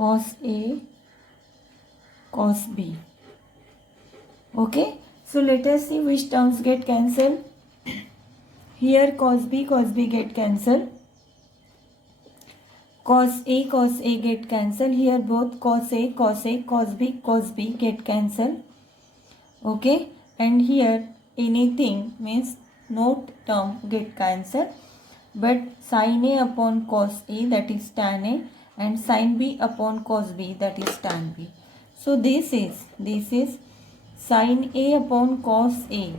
cos A cos B. Okay, so let us see which terms get cancelled. Here cos B get cancelled. Cos A get cancelled. Here both cos A, cos B get cancelled. Okay, and here anything means no term get cancelled, but sin A upon cos A, that is tan A, and sin B upon cos B, that is tan B. So this is sin A upon cos A,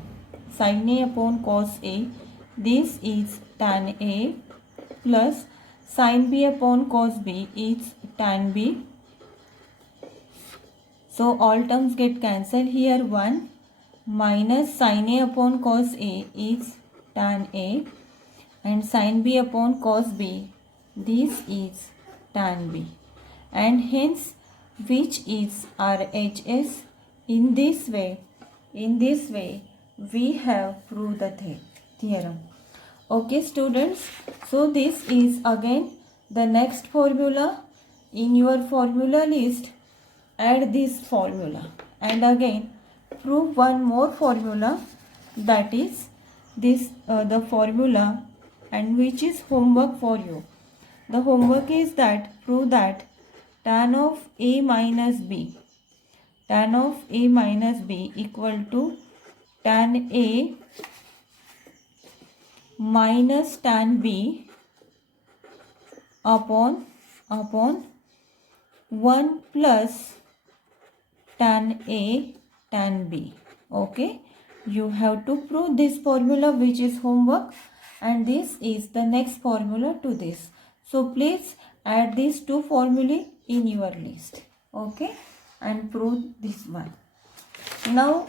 sin A upon cos A, this is tan A, plus sin B upon cos B is tan B. So all terms get cancelled. Here 1 minus sin A upon cos A is tan A, and sin B upon cos B, this is tan B, and hence which is RHS. In this way we have proved the theorem. Okay students, so this is again the next formula. In your formula list, add this formula and again prove one more formula, that is this the formula, and which is homework for you. The homework is that prove that tan of A minus B, tan of A minus B equal to tan A minus tan B upon 1 plus tan A tan B. Okay, you have to prove this formula, which is homework, and this is the next formula to this. So please add these two formulae in your list. Okay, and prove this one. Now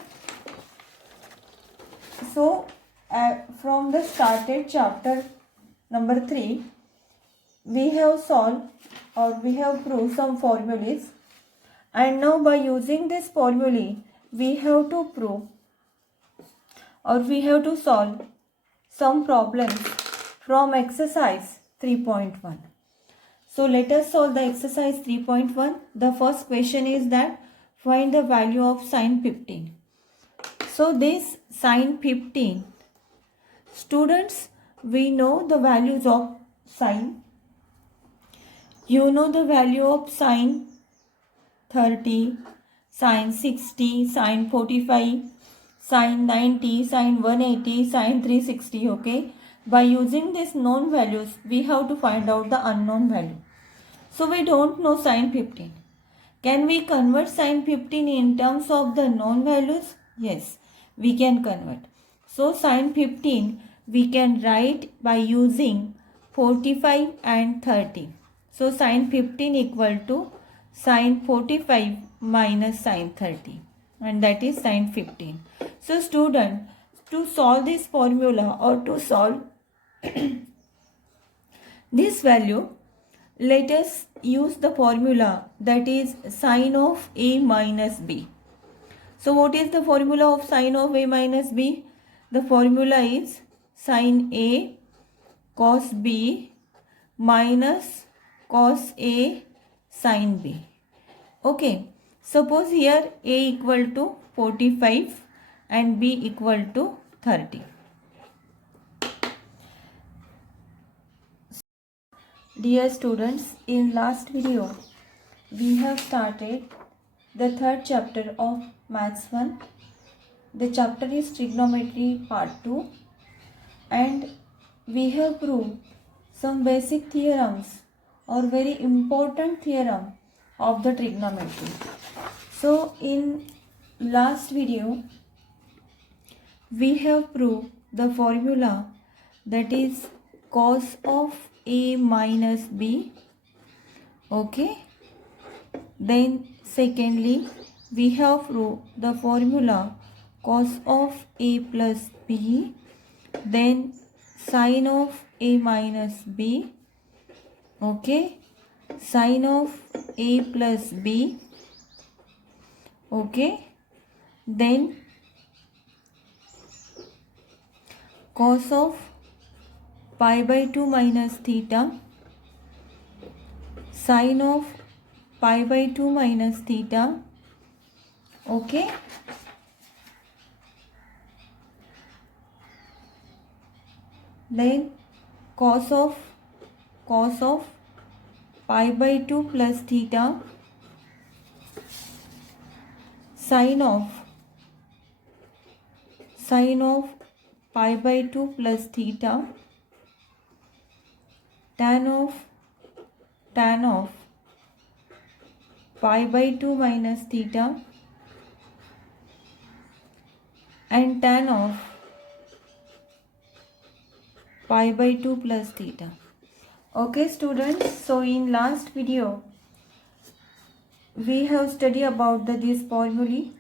so from the started chapter number 3, we have solved or we have proved some formulas, and now by using this formulae we have to prove or we have to solve some problems from exercise 3.1. So let us solve the exercise 3.1. The first question is that find the value of sin 15. So this sin 15, students, we know the values of sin. You know the value of sin 30, sin 60, sin 45, sin 90, sin 180, sin 360. Okay, by using these known values we have to find out the unknown value. So we don't know sin 15. Can we convert sin 15 in terms of the known values? Yes, we can convert. So sin 15 we can write by using 45 and 30. So sin 15 equal to sin 45 minus sin 30, and that is sin 15. So student, to solve this formula or to solve this value, let us use the formula, that is sin of A minus B. So what is the formula of sin of A minus B? The formula is sin A cos B minus cos A sin B. Okay, suppose here A equal to 45 and B equal to 30. Dear students, in last video we have started the third chapter of Maths 1. The chapter is Trigonometry Part 2, and we have proved some basic theorems or very important theorem of the trigonometry. So in last video we have proved the formula, that is cos of A minus B. Okay, then secondly we have proved the formula cos of A plus B, then sin of A minus B. Okay, sin of A plus B. Okay, then cos of pi by 2 minus theta, sin of pi by 2 minus theta. Okay. Then cos of pi by 2 plus theta, sin of pi by 2 plus theta, tan of pi by 2 minus theta, and tan of pi by 2 plus theta. Okay students, so in last video we have studied about these formulae.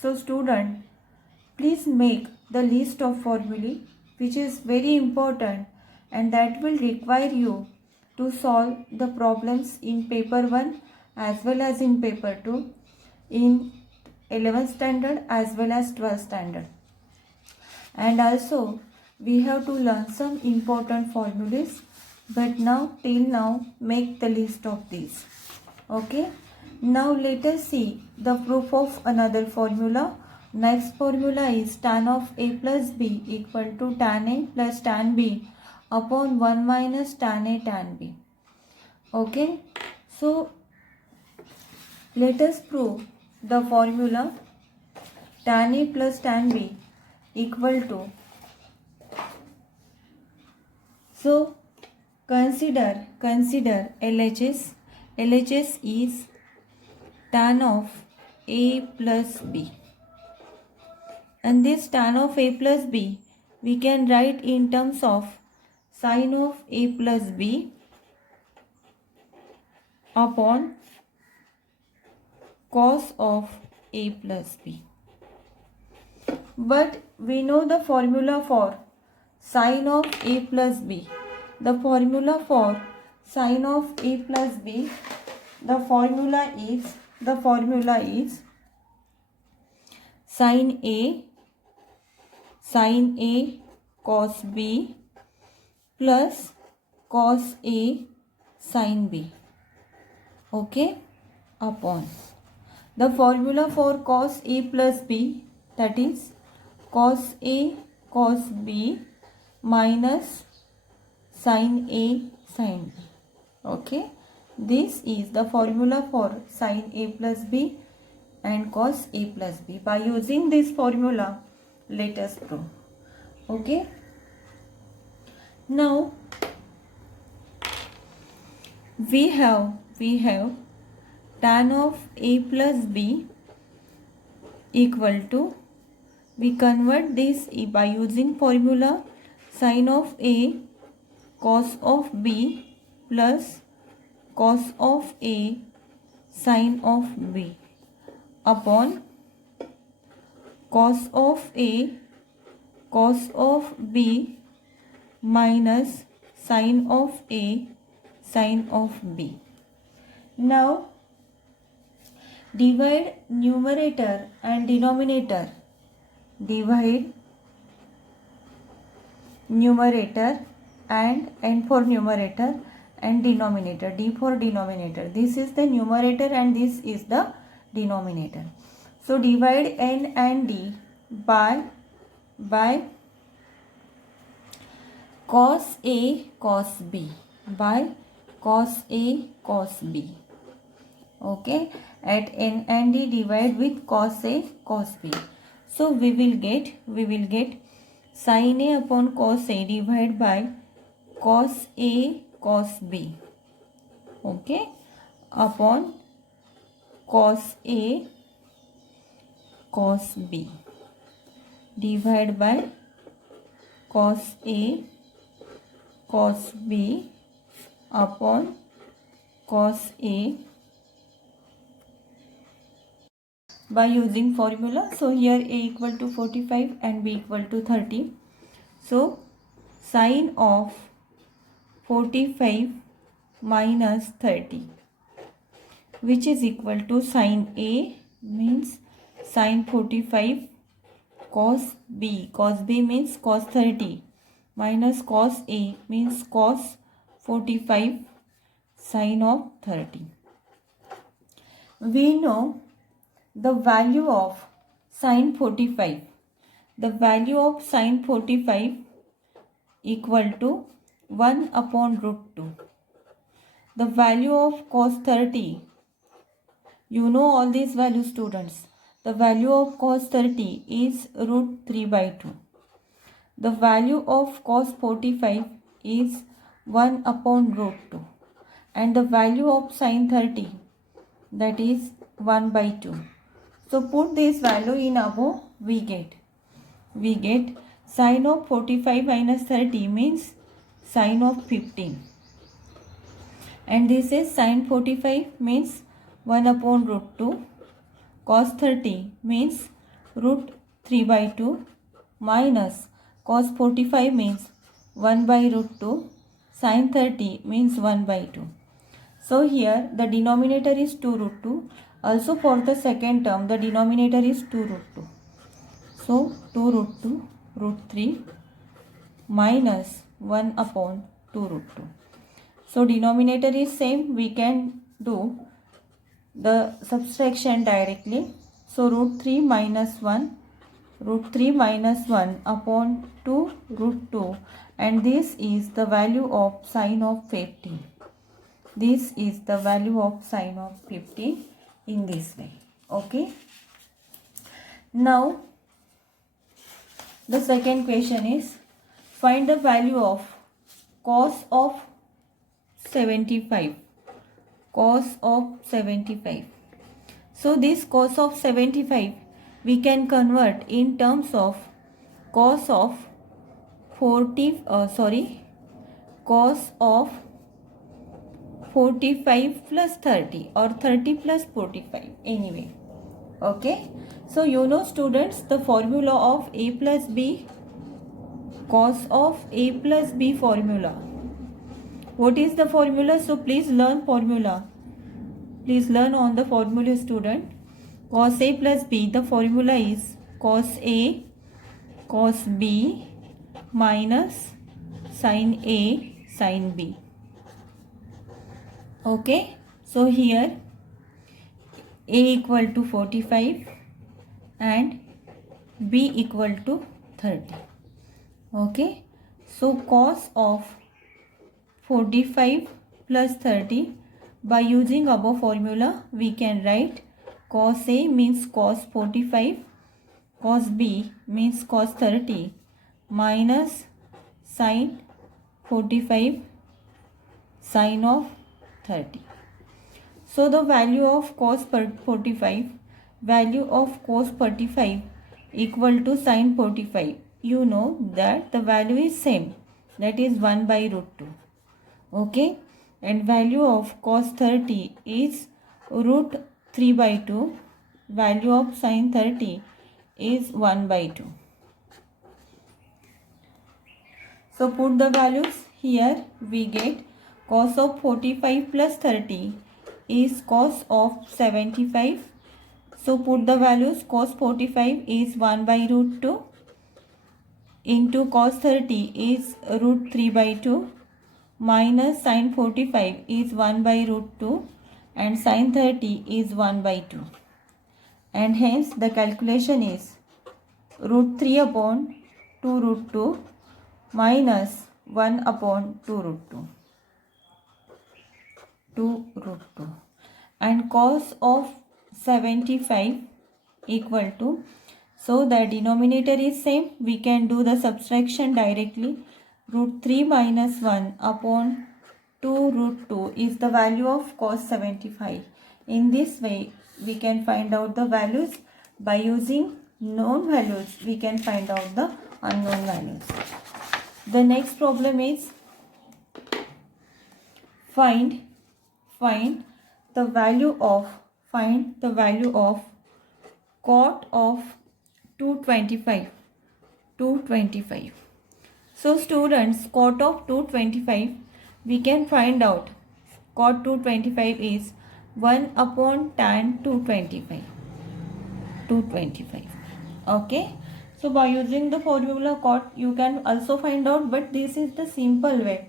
So student, please make the list of formulae, which is very important and that will require you to solve the problems in paper 1 as well as in paper 2 in 11th standard as well as 12th standard. And also we have to learn some important formulas, but till now make the list of these. Okay, now let us see the proof of another formula. Next formula is tan of a plus b equal to tan a plus tan b upon 1 minus tan a tan b. Okay, so let us prove the formula tan a plus tan b equal to, so consider LHS. LHS is tan of a plus b, and this tan of a plus b we can write in terms of sin of a plus b upon cos of a plus b. But we know the formula for sin of a plus b. The formula for sin of a plus b, the formula is sin a cos b plus cos a sin b. Okay, upon the formula for cos a plus b, that is cos a cos b minus sin a sin b. Okay, this is the formula for sin a plus b and cos a plus b. By using this formula, let us prove. Okay, now we have tan of a plus b equal to, we convert this by using formula sin of a cos of b plus cos of a sin of b upon cos of a cos of b minus sin of a sin of b. Now divide numerator and denominator. Divide numerator and n for numerator and denominator, d for denominator. This is the numerator and this is the denominator. So divide n and d by cos a cos b, by cos a cos b. Okay, at n and d divide with cos a cos b. So we will get sin a upon cos a divided by cos a cos b. Okay, upon cos a cos b divided by cos a cos b upon cos a, by using formula. So here a equal to 45 and b equal to 30. So sin of 45 minus 30, which is equal to sin a means sin 45 cos b. Cos b means cos 30 minus cos a means cos 45 sin of 30. we know the value of sine 45. The value of sine 45 equal to 1 upon root 2. The value of cos 30, you know all these values, students. The value of cos 30 is root 3 by 2. The value of cos 45 is 1 upon root 2. And the value of sine 30, that is 1 by 2. So put this value in above, we get sine of 45 minus 30 means sine of 15. And this is sine 45 means 1 upon root 2. Cos 30 means root 3 by 2 minus cos 45 means 1 by root 2. Sine 30 means 1 by 2. So here the denominator is 2 root 2. Also for the second term the denominator is 2 root 2. So 2 root 2 root 3 minus 1 upon 2 root 2. So denominator is same, we can do the subtraction directly. So root 3 minus 1 upon 2 root 2, and this is the value of sine of 15. This is the value of sine of 15 in this way. Okay. Now the second question is, find the value of cos of 75. Cos of 75. So this cos of 75 we can convert in terms of cos of cos of 45 plus 30 or 30 plus 45 anyway. Okay. So you know, students, the formula of a plus b, cos of a plus b formula. What is the formula? So please learn formula. Please learn on the formula, student. Cos a plus b, the formula is cos a cos b minus sin a sin b. Okay. So here a equal to 45 and b equal to 30. Okay. So cos of 45 plus 30, by using above formula we can write cos a means cos 45, cos b means cos 30 minus sin 45 sin of 30. So the value of cos 45 equal to sin 45. You know that the value is same, that is 1 by root 2. Okay. And value of cos 30 is root 3 by 2. Value of sin 30 is 1 by 2. So put the values here, we get cos of 45 plus 30 is cos of 75. So put the values, cos 45 is 1 by root 2 into cos 30 is root 3 by 2 minus sin 45 is 1 by root 2 and sin 30 is 1 by 2. And hence the calculation is root 3 upon 2 root 2 minus 1 upon 2 root 2. 2 root 2. And cos of 75 equal to, so the denominator is same, we can do the subtraction directly. Root 3 minus 1 upon 2 root 2 is the value of cos 75. In this way we can find out the values. By using known values we can find out the unknown values. The next problem is find the value of cot of 225. So students, cot of 225 we can find out. Cot 225 is 1 upon tan 225. Okay. So by using the formula cot you can also find out, but this is the simple way.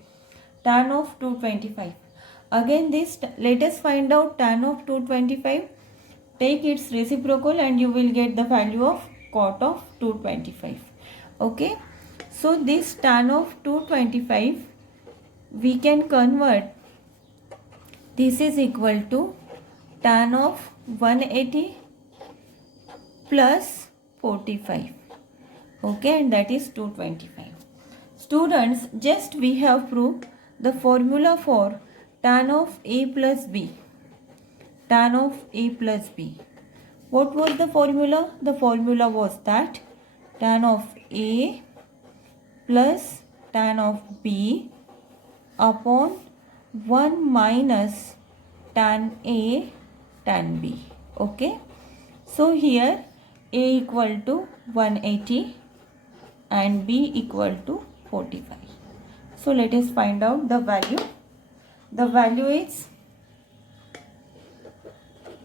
Tan of 225. Again this, let us find out tan of 225. take its reciprocal and you will get the value of cot of 225. Okay, so this tan of 225 we can convert. This is equal to tan of 180 plus 45. Okay, and that is 225. Students, just we have proved the formula for tan of a plus b. Tan of a plus b. What was the formula? The formula was that tan of a plus tan of b upon 1 minus tan a tan b. Okay, so here a equal to 180 and b equal to 45. So let us find out the value. The value is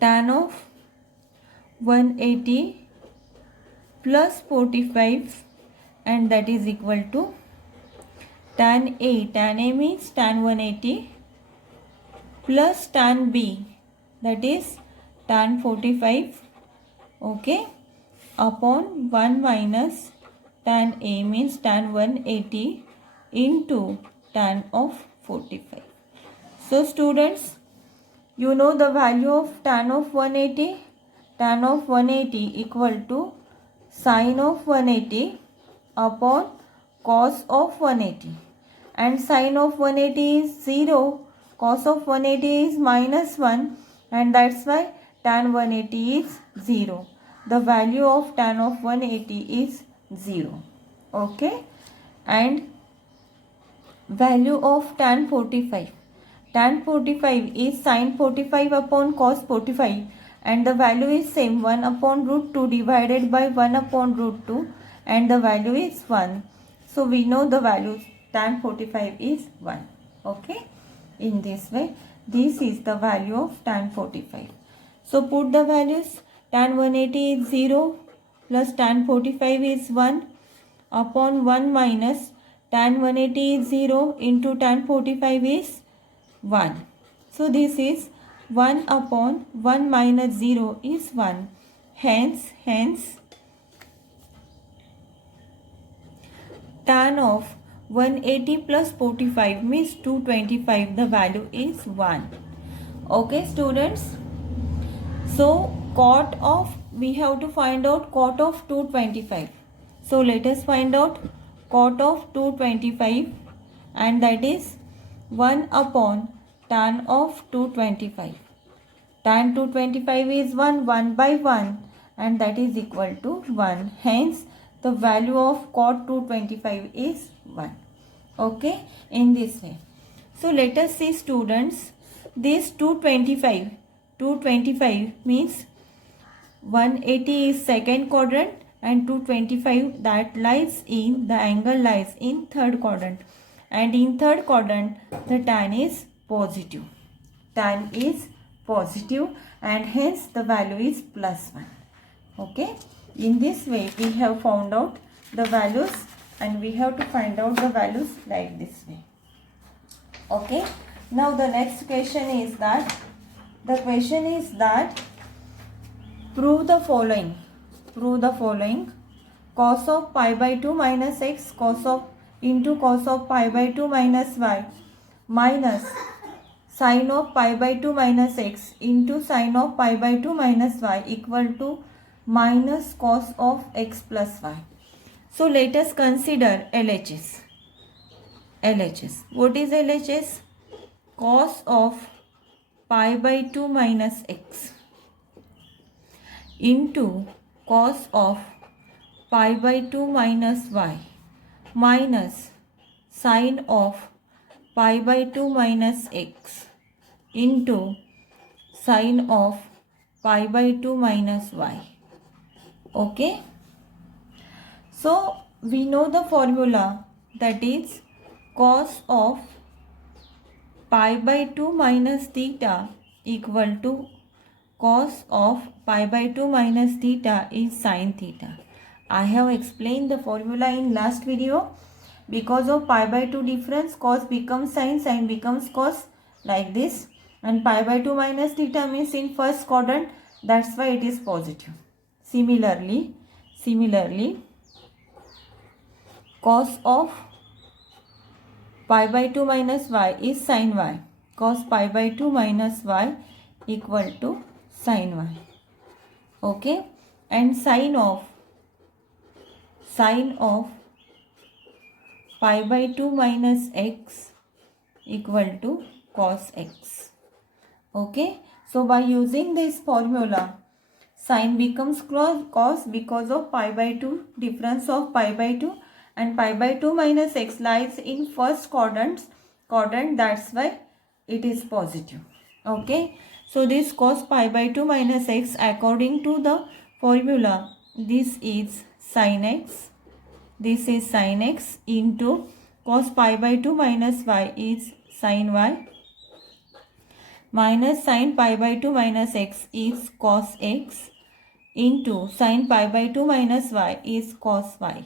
tan of 180 plus 45 and that is equal to tan A. Tan A means tan 180 plus tan B, that is tan 45, okay, upon 1 minus tan A means tan 180 into tan of 45. So students, you know the value of tan of 180. Tan of 180 equal to sine of 180 upon cos of 180. And sine of 180 is 0, cos of 180 is minus 1, and that's why tan 180 is 0. The value of tan of 180 is 0. Okay, and value of tan 45. Tan 45 is sine 45 upon cos 45 and the value is same, 1 upon root 2 divided by 1 upon root 2 and the value is 1. So we know the value tan 45 is 1. Okay, in this way this is the value of tan 45. So put the values. Tan 180 is 0 plus tan 45 is 1 upon 1 minus tan 180 is 0 into tan 45 is 1. So this is 1 upon 1 minus 0 is 1. Hence tan of 180 plus 45 means 225. The value is 1. Okay students. So cot of, we have to find out cot of 225. So let us find out cot of 225 and that is 1 upon tan of 225. Tan 225 is 1 by 1 and that is equal to 1. Hence the value of cot 225 is 1. Okay, in this way. So let us see students, this 225 means 180 is second quadrant and 225 that lies in, the angle lies in third quadrant, and in third quadrant the tan is positive. Tan is positive and hence the value is plus 1. Okay, in this way we have found out the values and we have to find out the values like this way. Okay, now the next question is that, prove the following. Cos of pi by 2 minus x cos of pi by 2 minus y minus sin of pi by 2 minus x into sin of pi by 2 minus y equal to minus cos of x plus y. So let us consider LHS. What is LHS? Cos of pi by 2 minus x into cos of pi by 2 minus y minus sin of pi by 2 minus x into sin of pi by 2 minus y. Okay, so we know the formula, that is cos of pi by 2 minus theta equal to cos of pi by 2 minus theta is sin theta. I have explained the formula in last video. Because of pi by 2 difference, cos becomes sin becomes cos, like this, and pi by 2 minus theta means in first quadrant That's why it is positive. Similarly, cos of pi by 2 minus y is sin y. Cos pi by 2 minus y equal to sin y. Okay, and sine of pi by 2 minus x equal to cos x. Okay, so by using this formula, sine becomes cos because of pi by 2, difference of pi by 2, and pi by 2 minus x lies in first quadrant, that's why it is positive. Okay, so this cos pi by 2 minus x, according to the formula, this is sin x, this is sin x into cos pi by 2 minus y is sin y, minus sin pi by 2 minus x is cos x, into sin pi by 2 minus y is cos y.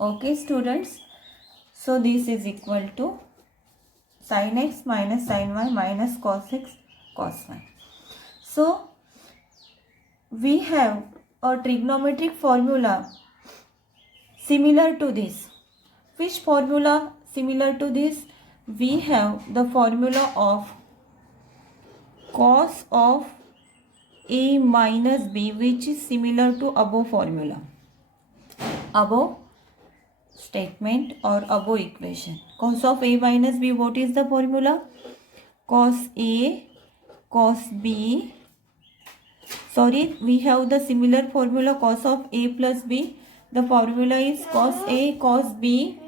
Okay, students. So this is equal to sin x minus sin y minus cos x cos y. So we have a trigonometric formula similar to this. Which formula similar to this? We have the formula of cos of a minus b, which is similar to above formula, above statement or above equation. Cos of a minus b, what is the formula? Cos a cos b, sorry, we have the similar formula cos of a plus b. The formula is cos a cos b.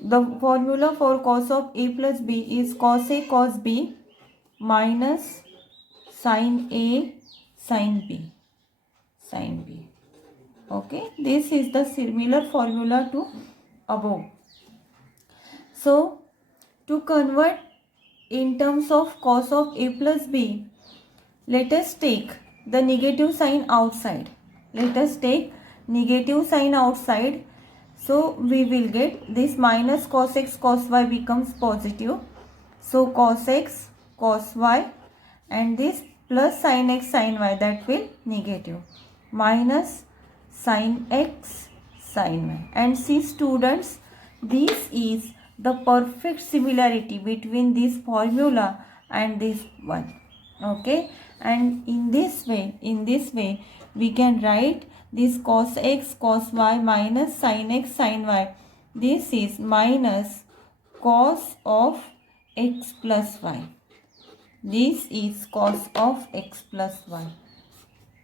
The formula for cos of a plus b is cos a cos b minus sin a sin b. Okay, this is the similar formula to above. So to convert in terms of cos of a plus b, let us take the negative sign outside. So we will get this minus cos x cos y becomes positive. So cos x cos y, and this plus sin x sin y, that will negative, minus sin x sin y. And see students, this is the perfect similarity between this formula and this one. Okay, and in this way we can write this cos x cos y minus sin x sin y. This is minus cos of x plus y. This is cos of x plus y.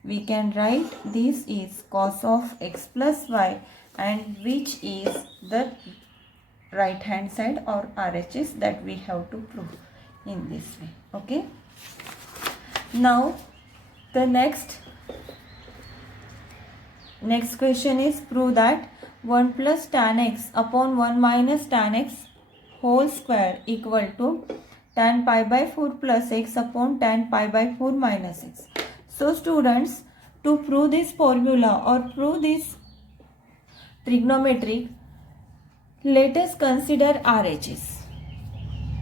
We can write this is cos of x plus y, and which is the right hand side or RHS that we have to prove in this way. Okay. Now the next question is, prove that 1 plus tan x upon 1 minus tan x whole square equal to tan pi by 4 plus x upon tan pi by 4 minus x. So students, to prove this formula or prove this trigonometric, let us consider RHS.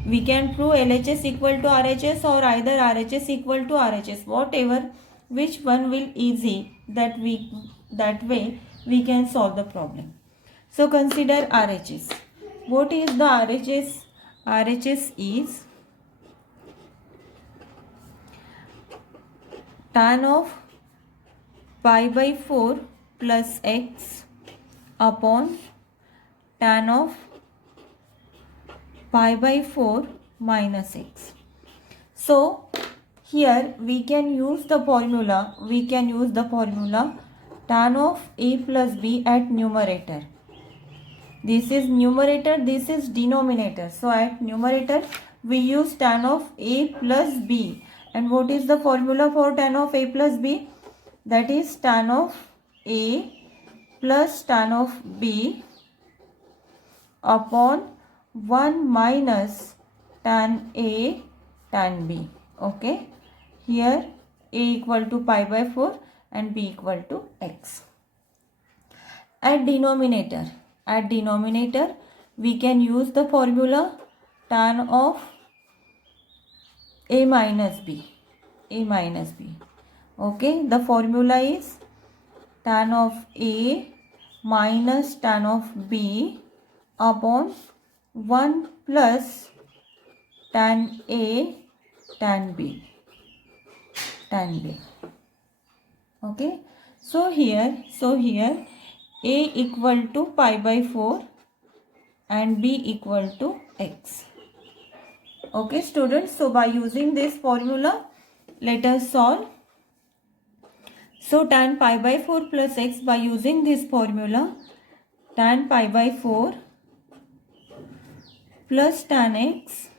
We can prove LHS equal to RHS or either RHS equal to RHS, whatever, which one will easy, that way we can solve the problem. So consider RHS. What is the RHS? RHS is tan of pi by 4 plus x upon tan of pi by 4 minus x. So here we can use the formula, tan of a plus b at numerator. This is numerator, this is denominator. So at numerator we use tan of a plus b. And what is the formula for tan of a plus b? That is tan of a plus tan of b upon 1 minus tan a tan b. Okay, here a equal to pi by 4 and b equal to x. At denominator we can use the formula tan of A minus B. A minus B. Okay, the formula is tan of A minus tan of B upon 1 plus tan A tan B. Tan B. Okay, so here A equal to pi by 4 and B equal to x. Okay students, so by using this formula, let us solve. So tan pi by 4 plus x, by using this formula, tan pi by 4 plus tan x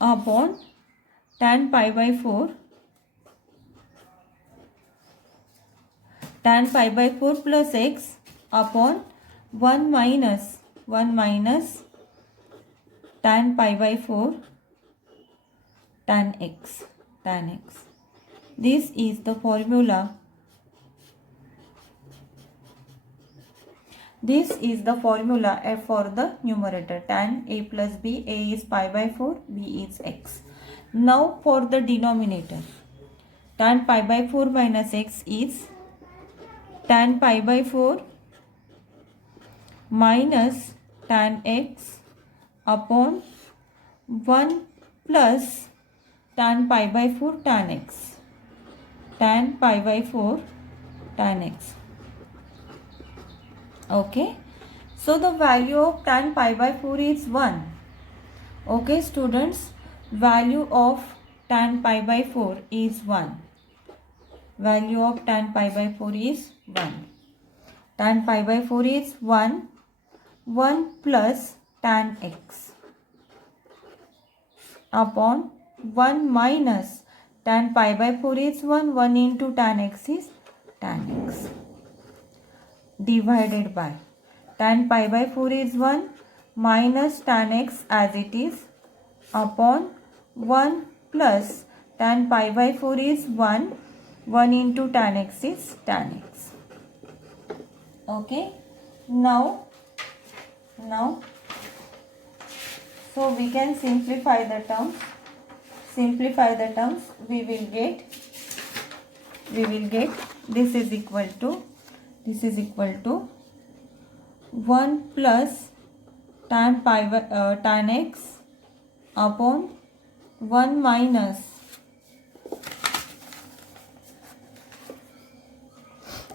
upon tan pi by 4, tan pi by 4 plus x upon 1 minus tan pi by 4 tan x. This is the formula. This is the formula for the numerator. Tan A plus B, A is pi by 4, B is x. Now for the denominator, tan pi by 4 minus x is tan pi by 4 minus tan x upon 1 plus tan pi by 4 tan x. Tan pi by 4 tan x. Okay, so the value of tan pi by 4 is 1. Okay students, value of tan pi by 4 is 1. Value of tan pi by 4 is 1. Tan pi by 4 is 1. 1 plus tan x upon 1 minus tan pi by 4 is 1. 1 into tan x is tan x, divided by tan pi by 4 is 1 minus tan x as it is upon 1 plus tan pi by 4 is 1. 1 into tan x is tan x. Okay, now so we can simplify the terms. We will get this is equal to 1 plus tan x upon 1 minus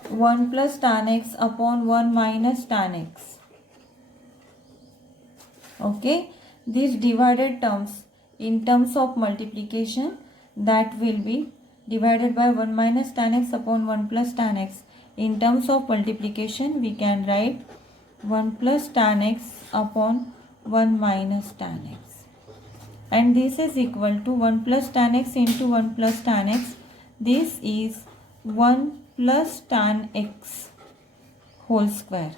1 plus tan x upon 1 minus tan x. Okay, these divided terms, in terms of multiplication, that will be divided by 1 minus tan x upon 1 plus tan x. In terms of multiplication, we can write 1 plus tan x upon 1 minus tan x. And this is equal to 1 plus tan x into 1 plus tan x. This is 1 plus tan x whole square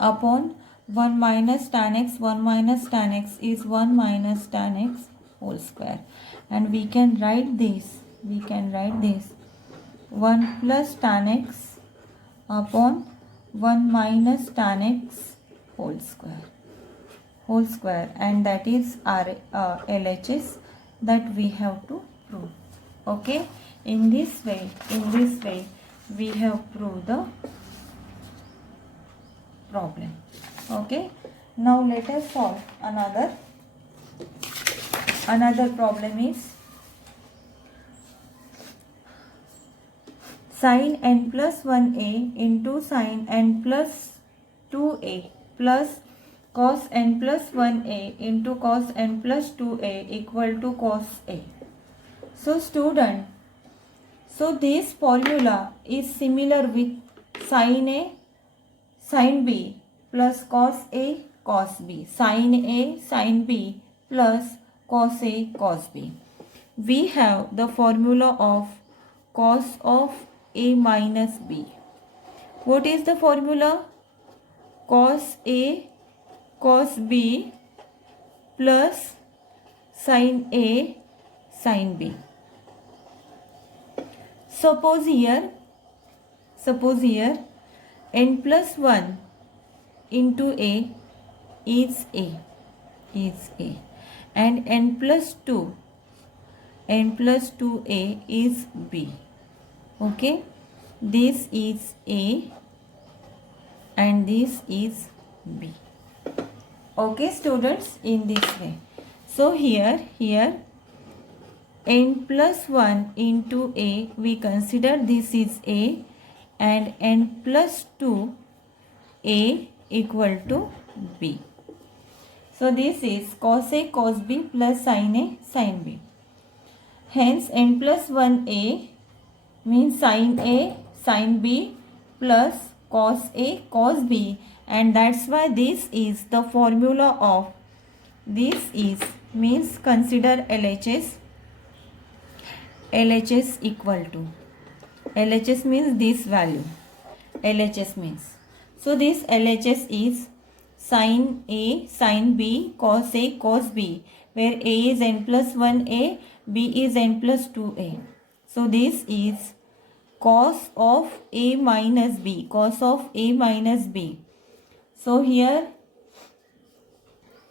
upon 1 minus tan x. 1 minus tan x is 1 minus tan x whole square. And we can write this. 1 plus tan x upon 1 minus tan x whole square, and that is our LHS that we have to prove. Okay, in this way we have proved the problem. Okay, now let us solve another problem. Is sin n plus 1a into sin n plus 2a plus cos n plus 1a into cos n plus 2a equal to cos a. So student, so this formula is similar with sin a sin b plus cos a cos b, sin a sin b plus cos a cos b. We have the formula of cos of a minus b. What is the formula? Cos a cos b plus sin a sin b. Suppose here n plus 1 into a is a and n plus 2a is b. Okay, this is a and this is b. Okay students, in this way. So here n plus 1 into a, we consider this is a, and n plus 2 a equal to b. So this is cos a cos b plus sin a sin b. Hence n plus 1a means sin a sin b plus cos a cos b, and that's why this is the formula of this is means consider LHS. LHS equal to, LHS means this value, LHS means, so this LHS is sin a sin b cos a cos b, where a is n plus 1a, b is n plus 2a. So this is cos of a minus b, cos of a minus b. So here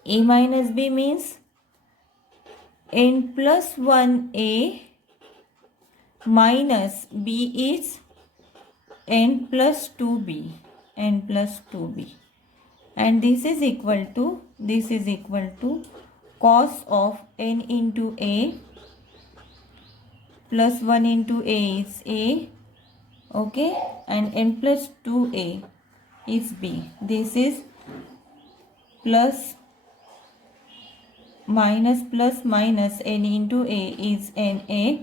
a minus b means n plus 1a minus b is n plus 2b, n plus 2b, and this is equal to cos of n into a plus 1 into a is a, okay, and n plus 2a is b. This is plus minus n into a is na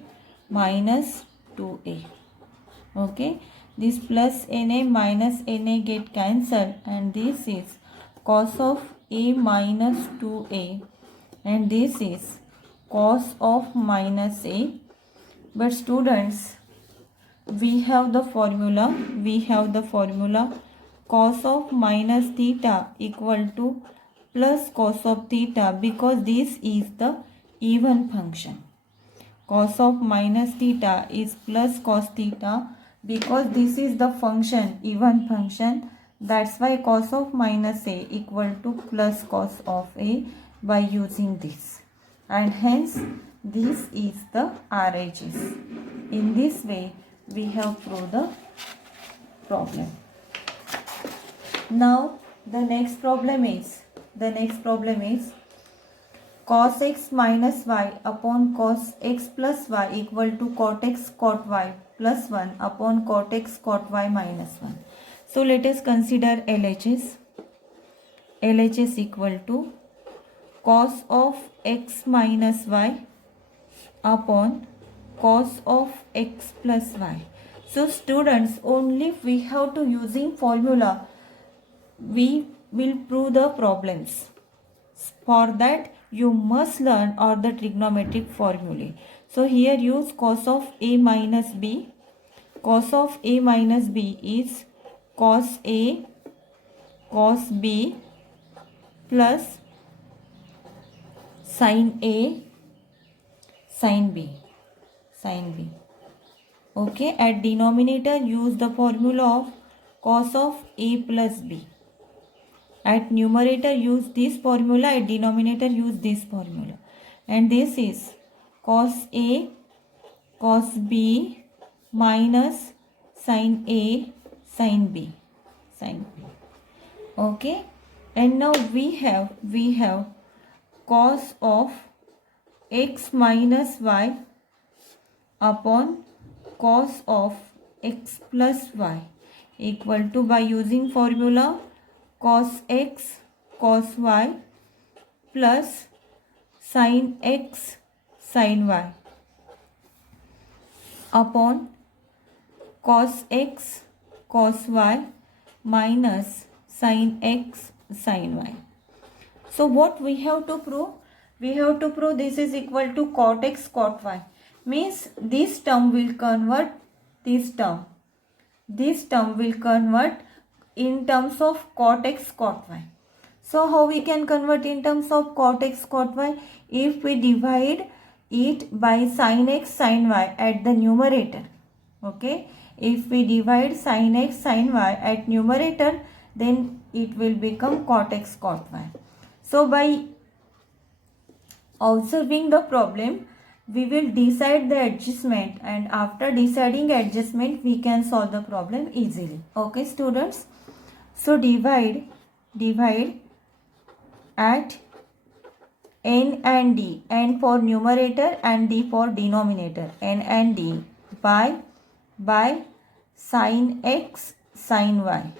minus 2a. Okay, this plus na minus na get cancelled, and this is cos of a minus 2a, and this is cos of minus a. But students, we have the formula cos of minus theta equal to plus cos of theta, because this is the even function. Cos of minus theta is plus cos theta because this is the function, even function. That's why cos of minus a equal to plus cos of a by using this, and hence this is the RHS. In this way we have proved the problem. Now the next problem is cos x minus y upon cos x plus y equal to cot x cot y plus 1 upon cot x cot y minus 1. So let us consider LHS. LHS equal to cos of x minus y upon cos of x plus y. So students, only we have to using formula we will prove the problems. For that you must learn all the trigonometric formulae. So here use cos of a minus b. Cos of a minus b is cos a cos b plus sin a sin b. Okay, at denominator use the formula of cos of a plus b. At numerator use this formula, at denominator use this formula, and this is cos a cos b minus sin a sin b. Okay, and now we have cos of x minus y upon cos of x plus y equal to, by using formula, cos x cos y plus sin x sin y upon cos x cos y minus sin x sin y. So what we have to prove? We have to prove this is equal to cot x cot y. Means this term will convert this term. This term will convert in terms of cot x cot y. So how we can convert in terms of cot x cot y? If we divide it by sin x sin y at the numerator. Okay, if we divide sin x sin y at numerator, then it will become cot x cot y. So by observing the problem, we will decide the adjustment, and after deciding adjustment we can solve the problem easily. Okay students, so divide at n and d, n for numerator and d for denominator, n and d by sin x sin y.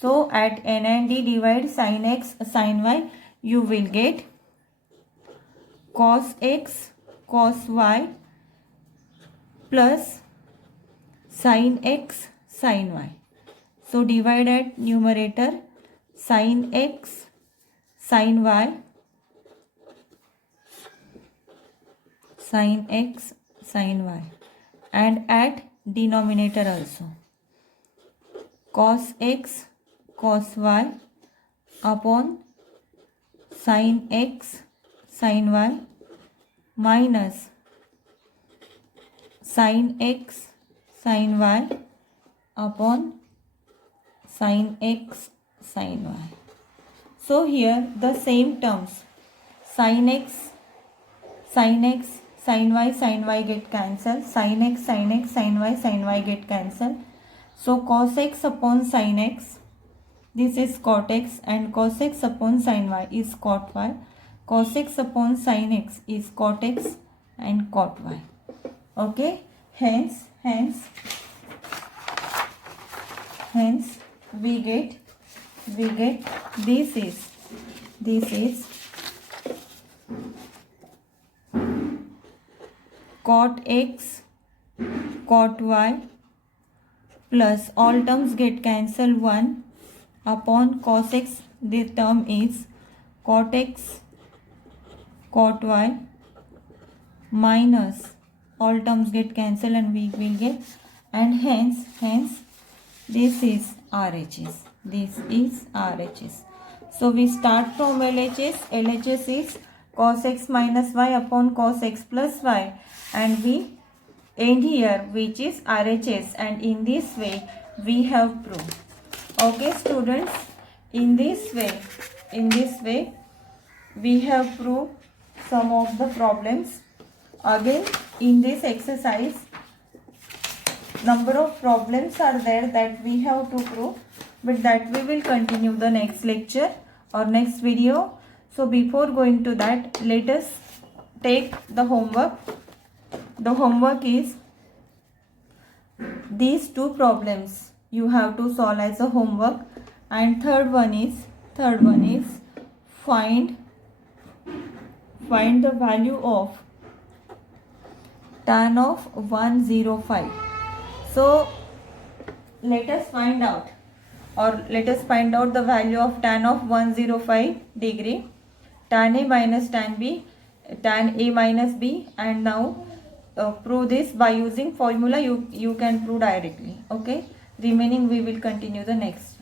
So at n and d divide sin x sin y, you will get cos x cos y plus sin x sin y. So divide at numerator sin x sin y, sin x sin y, and at denominator also cos x cos y upon sin x sin y minus sin x sin y upon sin x sin y. So here the same terms sin x sin y get cancelled, sin x sin y get cancelled. So cos x upon sin x, this is cot x, and cos x upon sin y is cot y. Cos x upon sin x is cot x and cot y. Okay, hence we get this is cot x cot y plus all terms get cancelled 1 upon cos x, the term is cot x cot y minus all terms get cancelled and we will get, and hence this is RHS. This is RHS. So we start from LHS. LHS is cos x minus y upon cos x plus y, and we end here, which is RHS, and in this way we have proved. Okay students, in this way we have proved some of the problems. Again in this exercise number of problems are there that we have to prove, but that we will continue the next lecture or next video. So before going to that, let us take the homework. The homework is these two problems you have to solve as a homework, and third one is find the value of tan of 105. So let us find out the value of tan of 105 degree, tan A minus tan B, tan A minus B, and now prove this by using formula. You can prove directly. Okay, remaining we will continue the next.